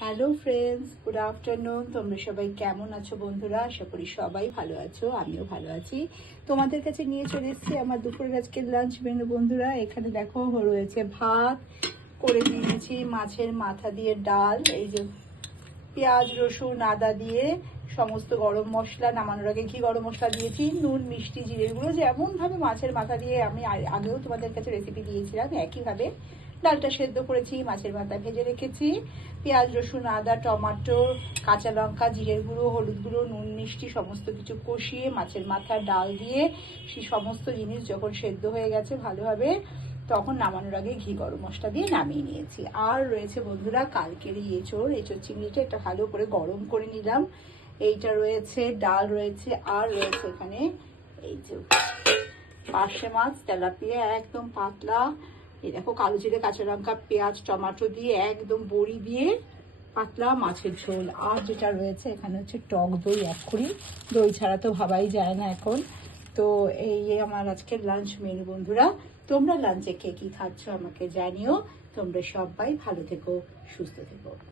Hello friends, good afternoon. তোমরা সবাই কেমন আছো বন্ধুরা? আশা করি সবাই ভালো আছো, আমিও ভালো আছি। তোমাদের কাছে নিয়ে চলে এসেছি আমার দুপুরের আজকের লাঞ্চ মেনু বন্ধুরা। এখানে দেখো রয়েছে ভাত, করে দিয়েছি মাছের মাথা দিয়ে ডাল, এই যে পেঁয়াজ রসুন আদা দিয়ে সমস্ত গরম মশলা, নামানোর আগে ঘি গরম মশলা দিয়েছি, নুন মিষ্টি জিরে গুঁড়ো, যেমনভাবে মাছের মাথা দিয়ে আমি আগেও তোমাদের কাছে রেসিপি দিয়েছিলাম একইভাবে ডালটা সেদ্ধ করেছি, মাছের মাথা ভেজে রেখেছি। পেঁয়াজ রসুন আদা টমেটো কাঁচা লঙ্কা জিরের গুঁড়ো হলুদ গুঁড়ো নুন মিষ্টি সমস্ত কিছু কষিয়ে মাছের মাথা ডাল দিয়ে সেই সমস্ত জিনিস যখন সেদ্ধ হয়ে গেছে ভালোভাবে, তখন নামানোর আগে ঘি গরম মশলা দিয়ে নামিয়ে নিয়েছি। আর রয়েছে বন্ধুরা কালকের এই এঁচোড় চিংড়িটা, এটা ভালো করে গরম করে নিলাম। এইটা রয়েছে, ডাল রয়েছে, আর রয়েছে এখানে এই যে পার্শে মাছ তেলাপিয়া একদম পাতলা। এই দেখো কালো জিরে কাঁচা লঙ্কা পেঁয়াজ টমেটো দিয়ে একদম বড়ি দিয়ে পাতলা মাছের ঝোল। আর যেটা রয়েছে এখানে হচ্ছে টক দই, এক্ষুনি দই ছাড়া তো ভাবাই যায় না এখন। তো এই আমার আজকের লাঞ্চ মেনু বন্ধুরা। তোমরা লাঞ্চে কে কি খাচ্ছ আমাকে জানিও। তোমরা সবাই ভালো থেকো, সুস্থ থেকো।